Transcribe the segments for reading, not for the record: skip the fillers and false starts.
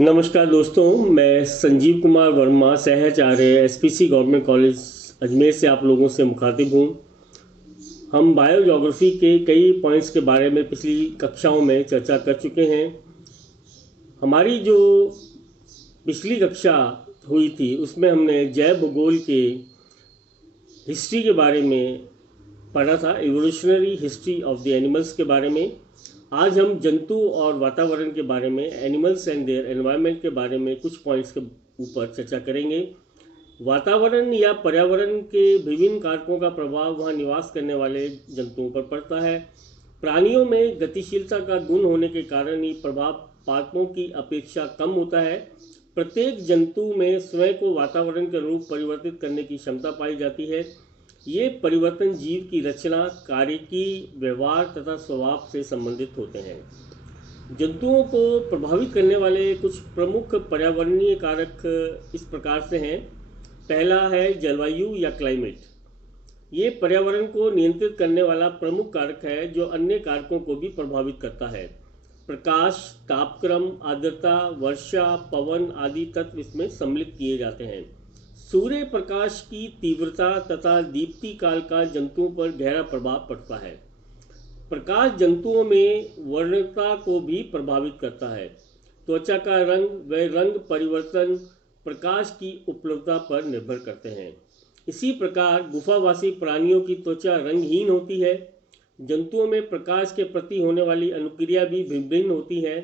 नमस्कार दोस्तों, मैं संजीव कुमार वर्मा, सहचार्य एसपीसी गवर्नमेंट कॉलेज अजमेर से आप लोगों से मुखातिब हूँ। हम बायोजोग्राफी के कई पॉइंट्स के बारे में पिछली कक्षाओं में चर्चा कर चुके हैं। हमारी जो पिछली कक्षा हुई थी उसमें हमने जैव भूगोल के हिस्ट्री के बारे में पढ़ा था, evolutionary history of the animals के बारे में। आज हम जंतु और वातावरण के बारे में, एनिमल्स एंड देयर एनवायरनमेंट के बारे में कुछ पॉइंट्स के ऊपर चर्चा करेंगे। वातावरण या पर्यावरण के विभिन्न कारकों का प्रभाव वहाँ निवास करने वाले जंतुओं पर पड़ता है। प्राणियों में गतिशीलता का गुण होने के कारण ये प्रभाव पादपों की अपेक्षा कम होता है। प्रत्येक जंतु में स्वयं को वातावरण के अनुरूप परिवर्तित करने की क्षमता पाई जाती है। ये परिवर्तन जीव की रचना, कार्यकी, व्यवहार तथा स्वभाव से संबंधित होते हैं। जंतुओं को प्रभावित करने वाले कुछ प्रमुख पर्यावरणीय कारक इस प्रकार से हैं। पहला है जलवायु या क्लाइमेट। ये पर्यावरण को नियंत्रित करने वाला प्रमुख कारक है जो अन्य कारकों को भी प्रभावित करता है। प्रकाश, तापक्रम, आर्द्रता, वर्षा, पवन आदि तत्व इसमें सम्मिलित किए जाते हैं। सूर्य प्रकाश की तीव्रता तथा दीप्ति काल का जंतुओं पर गहरा प्रभाव पड़ता है। प्रकाश जंतुओं में वर्णता को भी प्रभावित करता है। त्वचा का रंग व रंग परिवर्तन प्रकाश की उपलब्धता पर निर्भर करते हैं। इसी प्रकार गुफावासी प्राणियों की त्वचा रंगहीन होती है। जंतुओं में प्रकाश के प्रति होने वाली अनुक्रिया भी भिन्न भिन्न होती है।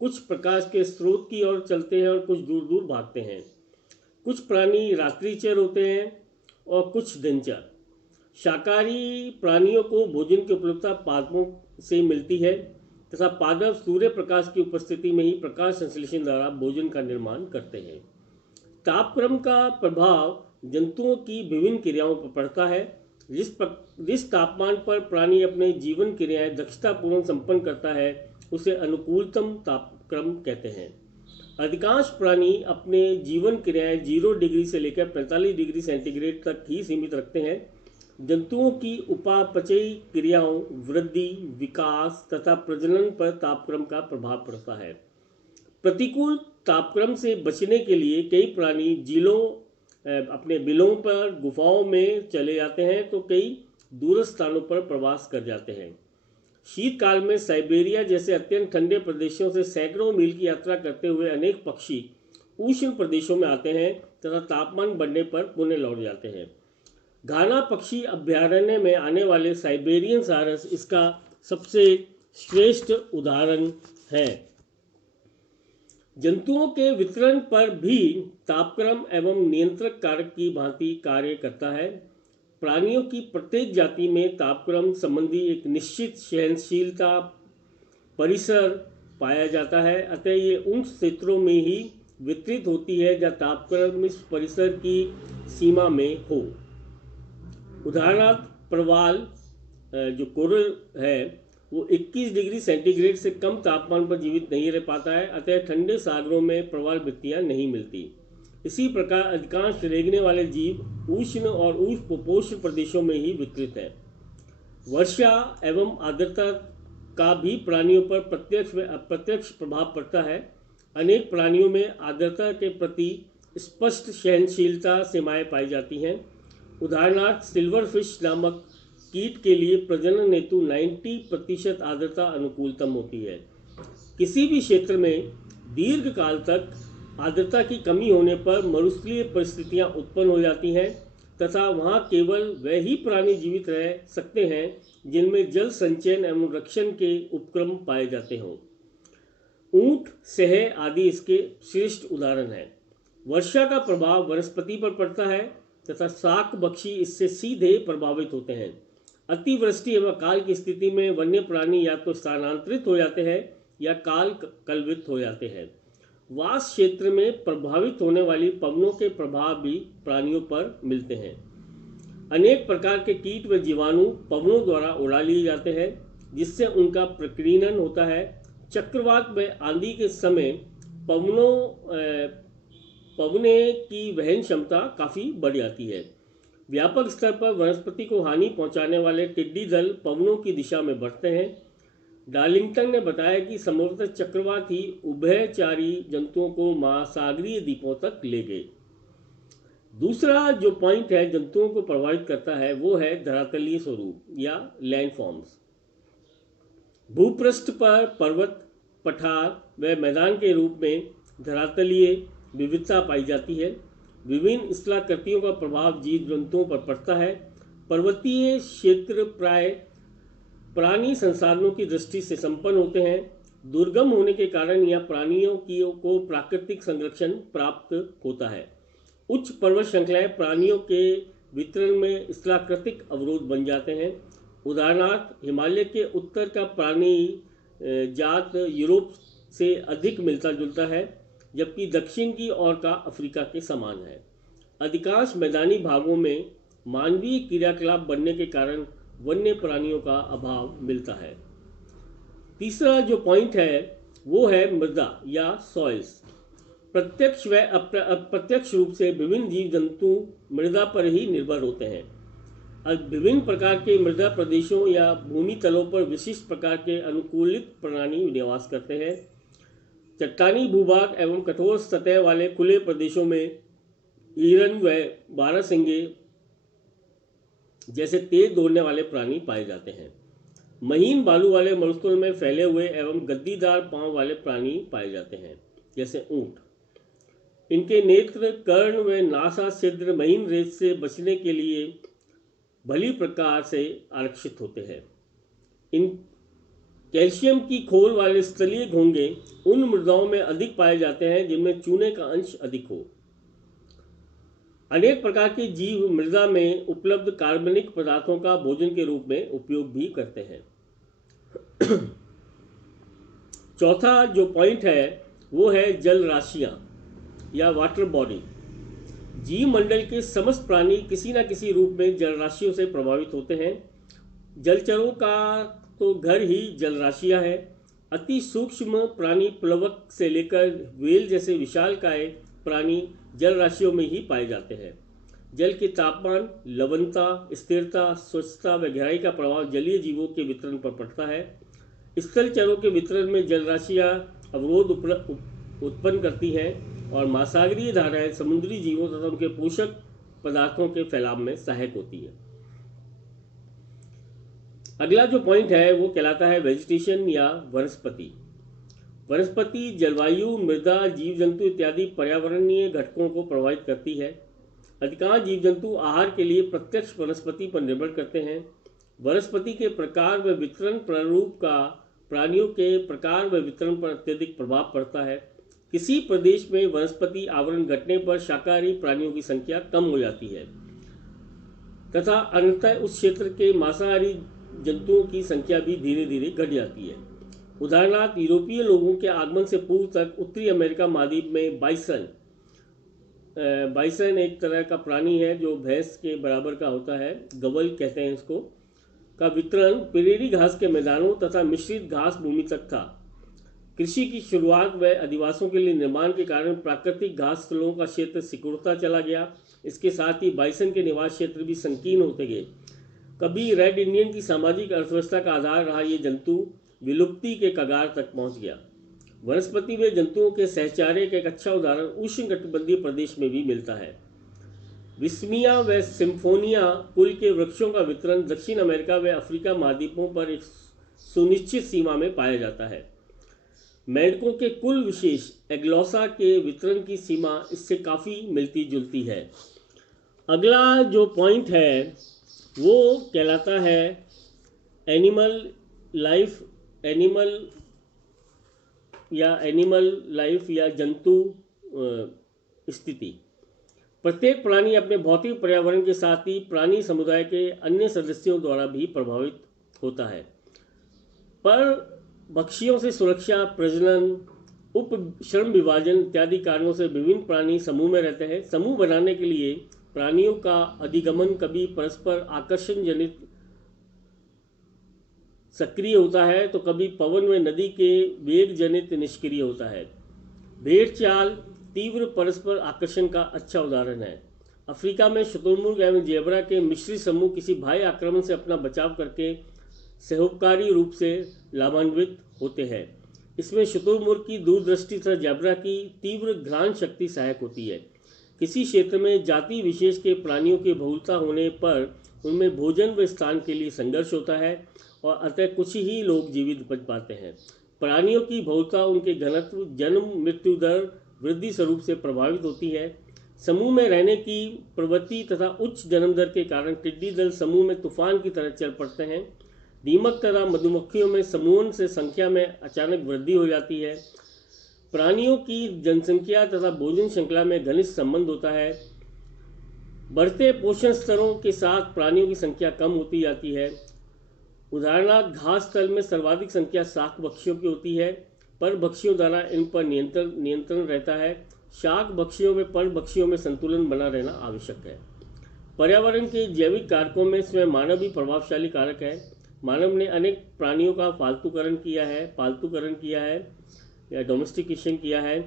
कुछ प्रकाश के स्रोत की ओर चलते हैं और कुछ दूर दूर भागते हैं। कुछ प्राणी रात्रिचर होते हैं और कुछ दिनचर। शाकाहारी प्राणियों को भोजन की उपलब्धता पादपों से मिलती है तथा पादप सूर्य प्रकाश की उपस्थिति में ही प्रकाश संश्लेषण द्वारा भोजन का निर्माण करते हैं। तापक्रम का प्रभाव जंतुओं की विभिन्न क्रियाओं पर पड़ता है। जिस तापमान पर प्राणी अपने जीवन क्रियाएं दक्षतापूर्वक संपन्न करता है उसे अनुकूलतम तापक्रम कहते हैं। अधिकांश प्राणी अपने जीवन क्रियाएं 0 डिग्री से लेकर 45 डिग्री सेंटीग्रेड तक ही सीमित रखते हैं। जंतुओं की उपापचयी क्रियाओं, वृद्धि, विकास तथा प्रजनन पर तापक्रम का प्रभाव पड़ता है। प्रतिकूल तापक्रम से बचने के लिए कई प्राणी अपने बिलों पर गुफाओं में चले जाते हैं तो कई दूर स्थानों पर प्रवास कर जाते हैं। शीतकाल में साइबेरिया जैसे अत्यंत ठंडे प्रदेशों से सैकड़ों मील की यात्रा करते हुए अनेक पक्षी उष्ण प्रदेशों में आते हैं तथा तापमान बढ़ने पर पुनः लौट जाते हैं। घाना पक्षी अभ्यारण्य में आने वाले साइबेरियन सारस इसका सबसे श्रेष्ठ उदाहरण है। जंतुओं के वितरण पर भी तापक्रम एवं नियंत्रक कारक की भांति कार्य करता है। प्राणियों की प्रत्येक जाति में तापक्रम संबंधी एक निश्चित सहनशीलता परिसर पाया जाता है। अतः ये उन क्षेत्रों में ही वितरित होती है जहाँ तापक्रम इस परिसर की सीमा में हो। उदाहरणार्थ प्रवाल जो कोरल है वो 21 डिग्री सेंटीग्रेड से कम तापमान पर जीवित नहीं रह पाता है। अतः ठंडे सागरों में प्रवाल वृत्तियाँ नहीं मिलती। इसी प्रकार अधिकांश रेंगने वाले जीव उष्ण और उपोष्ण प्रदेशों में ही वितरित है। वर्षा एवं आर्द्रता का भी प्राणियों पर प्रत्यक्ष व अप्रत्यक्ष प्रभाव पड़ता है। अनेक प्राणियों में आर्द्रता के प्रति स्पष्ट सहनशीलता सीमाएं पाई जाती हैं। उदाहरणार्थ सिल्वरफिश नामक कीट के लिए प्रजनन हेतु 90% आर्द्रता अनुकूलतम होती है। किसी भी क्षेत्र में दीर्घ काल तक आर्द्रता की कमी होने पर मरुस्थलीय परिस्थितियां उत्पन्न हो जाती हैं तथा वहां केवल वह ही प्राणी जीवित रह सकते हैं जिनमें जल संचयन एवं रक्षण के उपक्रम पाए जाते हों। ऊंट, सह आदि इसके श्रेष्ठ उदाहरण हैं। वर्षा का प्रभाव वनस्पति पर पड़ता है तथा शाक बक्षी इससे सीधे प्रभावित होते हैं। अतिवृष्टि एवं अकाल की स्थिति में वन्य प्राणी या तो स्थानांतरित हो जाते हैं या काल कलवित हो जाते हैं। वास क्षेत्र में प्रभावित होने वाली पवनों के प्रभाव भी प्राणियों पर मिलते हैं। अनेक प्रकार के कीट व जीवाणु पवनों द्वारा उड़ा लिए जाते हैं जिससे उनका प्रकीर्णन होता है। चक्रवात व आंधी के समय पवने की वहन क्षमता काफ़ी बढ़ जाती है। व्यापक स्तर पर वनस्पति को हानि पहुंचाने वाले टिड्डी दल पवनों की दिशा में बढ़ते हैं। डार्लिंगटन ने बताया कि संभवतः चक्रवात ही उभयचारी जंतुओं को महासागरीय द्वीपों तक ले गए। दूसरा जो पॉइंट है जंतुओं को प्रभावित करता है वो है धरातलीय स्वरूप या लैंडफॉर्म्स। भूपृष्ठ पर पर्वत, पठार व मैदान के रूप में धरातलीय विविधता पाई जाती है। विभिन्न स्थलाकृतियों का प्रभाव जीव जंतुओं पर पड़ता है। पर्वतीय क्षेत्र प्राय प्राणी संसाधनों की दृष्टि से संपन्न होते हैं। दुर्गम होने के कारण यह प्राणियों को प्राकृतिक संरक्षण प्राप्त होता है। उच्च पर्वत श्रृंखलाएं प्राणियों के वितरण में स्थलाकृतिक अवरोध बन जाते हैं। उदाहरणार्थ हिमालय के उत्तर का प्राणी जात यूरोप से अधिक मिलता जुलता है, जबकि दक्षिण की ओर का अफ्रीका के समान है। अधिकांश मैदानी भागों में मानवीय क्रियाकलाप बढ़ने के कारण वन्य प्राणियों का अभाव मिलता है। तीसरा जो पॉइंट है वो है मृदा या सॉइल्स। प्रत्यक्ष व अप्रत्यक्ष रूप से विभिन्न जीव जंतु मृदा पर ही निर्भर होते हैं। अब विभिन्न प्रकार के मृदा प्रदेशों या भूमि तलों पर विशिष्ट प्रकार के अनुकूलित प्राणी निवास करते हैं। चट्टानी भूभाग एवं कठोर सतह वाले खुले प्रदेशों में हिरन व बारहसिंगे जैसे तेज दौड़ने वाले प्राणी पाए जाते हैं। महीन बालू वाले मरुस्थल में फैले हुए एवं गद्दीदार पांव वाले प्राणी पाए जाते हैं, जैसे ऊंट। इनके नेत्र, कर्ण व नासा छिद्र महीन रेत से बचने के लिए भली प्रकार से आरक्षित होते हैं। इन कैल्शियम की खोल वाले स्थलीय घोंगे उन मृदाओं में अधिक पाए जाते हैं जिनमें चूने का अंश अधिक हो। अनेक प्रकार के जीव मृदा में उपलब्ध कार्बनिक पदार्थों का भोजन के रूप में उपयोग भी करते हैं। चौथा जो पॉइंट है वो है जल राशियां या वाटर बॉडी। जीव मंडल के समस्त प्राणी किसी न किसी रूप में जल राशियों से प्रभावित होते हैं। जलचरों का तो घर ही जल राशियां है। अति सूक्ष्म प्राणी प्लवक से लेकर व्हेल जैसे विशालकाय प्राणी जल राशियों में ही पाए जाते हैं। जल के तापमान, लवणता, स्थिरता, स्वच्छता व गहराई का प्रभाव जलीय जीवों के वितरण पर पड़ता है। स्थलचरों के वितरण में जल राशियां अवरोध उत्पन्न करती हैं और महासागरीय धाराएं समुद्री जीवों तथा उनके पोषक पदार्थों के फैलाव में सहायक होती है। अगला जो पॉइंट है वो कहलाता है वेजिटेशन या वनस्पति। वनस्पति जलवायु, मृदा, जीव जंतु इत्यादि पर्यावरणीय घटकों को प्रभावित करती है। अधिकांश जीव जंतु आहार के लिए प्रत्यक्ष वनस्पति पर निर्भर करते हैं। वनस्पति के प्रकार व वितरण प्रारूप का प्राणियों के प्रकार व वितरण पर अत्यधिक प्रभाव पड़ता है। किसी प्रदेश में वनस्पति आवरण घटने पर शाकाहारी प्राणियों की संख्या कम हो जाती है तथा अंततः उस क्षेत्र के मांसाहारी जंतुओं की संख्या भी धीरे धीरे घट जाती है। उदाहरणार्थ यूरोपीय लोगों के आगमन से पूर्व तक उत्तरी अमेरिका महाद्वीप में बाइसन एक तरह का प्राणी है जो भैंस के बराबर का होता है, गवल कहते हैं इसको, का वितरण प्रेरी घास के मैदानों तथा मिश्रित घास भूमि तक था। कृषि की शुरुआत व अधिवासों के लिए निर्माण के कारण प्राकृतिक घास स्थलों का क्षेत्र सिकुड़ता चला गया। इसके साथ ही बाइसन के निवास क्षेत्र भी संकीर्ण होते गए। कभी रेड इंडियन की सामाजिक अर्थव्यवस्था का आधार रहा ये जंतु विलुप्ति के कगार तक पहुंच गया। वनस्पति व जंतुओं के सहचार्य का एक अच्छा उदाहरण उष्णकटिबंधीय प्रदेश में भी मिलता है। विस्मिया व सिम्फोनिया कुल के वृक्षों का वितरण दक्षिण अमेरिका व अफ्रीका महाद्वीपों पर एक सुनिश्चित सीमा में पाया जाता है। मेंढकों के कुल विशेष एग्लोसा के वितरण की सीमा इससे काफ़ी मिलती जुलती है। अगला जो पॉइंट है वो कहलाता है एनिमल लाइफ या जंतु स्थिति। प्रत्येक प्राणी अपने भौतिक पर्यावरण के साथ ही प्राणी समुदाय के अन्य सदस्यों द्वारा भी प्रभावित होता है। पर भक्षियों से सुरक्षा, प्रजनन, श्रम विभाजन इत्यादि कारणों से विभिन्न प्राणी समूह में रहते हैं। समूह बनाने के लिए प्राणियों का अधिगमन कभी परस्पर आकर्षण जनित सक्रिय होता है तो कभी पवन व नदी के वेग जनित निष्क्रिय होता है। भेड़ चाल तीव्र परस्पर आकर्षण का अच्छा उदाहरण है। अफ्रीका में शुतुरमुर्ग एवं जेबरा के मिश्रित समूह किसी बाह्य आक्रमण से अपना बचाव करके सहोपकारी रूप से लाभान्वित होते हैं। इसमें शुतुरमुर्ग की दूरदृष्टि तथा जैबरा की तीव्र घ्राण शक्ति सहायक होती है। किसी क्षेत्र में जाति विशेष के प्राणियों की बहुलता होने पर उनमें भोजन व स्थान के लिए संघर्ष होता है और अतः कुछ ही लोग जीवित बच पाते हैं। प्राणियों की बहुलता उनके घनत्व, जन्म मृत्यु दर, वृद्धि स्वरूप से प्रभावित होती है। समूह में रहने की प्रवृत्ति तथा उच्च जन्म दर के कारण टिड्डी दल समूह में तूफान की तरह चल पड़ते हैं। दीमक तथा मधुमक्खियों में समूहों से संख्या में अचानक वृद्धि हो जाती है। प्राणियों की जनसंख्या तथा भोजन श्रृंखला में घनिष्ठ संबंध होता है। बढ़ते पोषण स्तरों के साथ प्राणियों की संख्या कम होती जाती है। उदाहरणार्थ, घास तल में सर्वाधिक संख्या शाक भक्षियों की होती है। परभक्षियों द्वारा इन पर नियंत्रण रहता है। शाक भक्षियों में परभक्षियों में संतुलन बना रहना आवश्यक है। पर्यावरण के जैविक कारकों में स्वयं मानव भी प्रभावशाली कारक है। मानव ने अनेक प्राणियों का पालतूकरण किया है या डोमेस्टिकेशन किया है।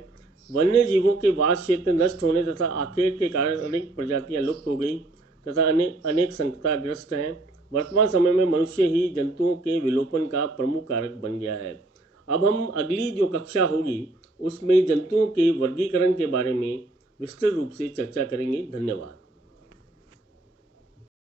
वन्य जीवों के वास क्षेत्र नष्ट होने तथा आखेट के कारण अनेक प्रजातियां लुप्त हो गई तथा अनेक संकटग्रस्त हैं। वर्तमान समय में मनुष्य ही जंतुओं के विलोपन का प्रमुख कारक बन गया है। अब हम अगली जो कक्षा होगी उसमें जंतुओं के वर्गीकरण के बारे में विस्तृत रूप से चर्चा करेंगे। धन्यवाद।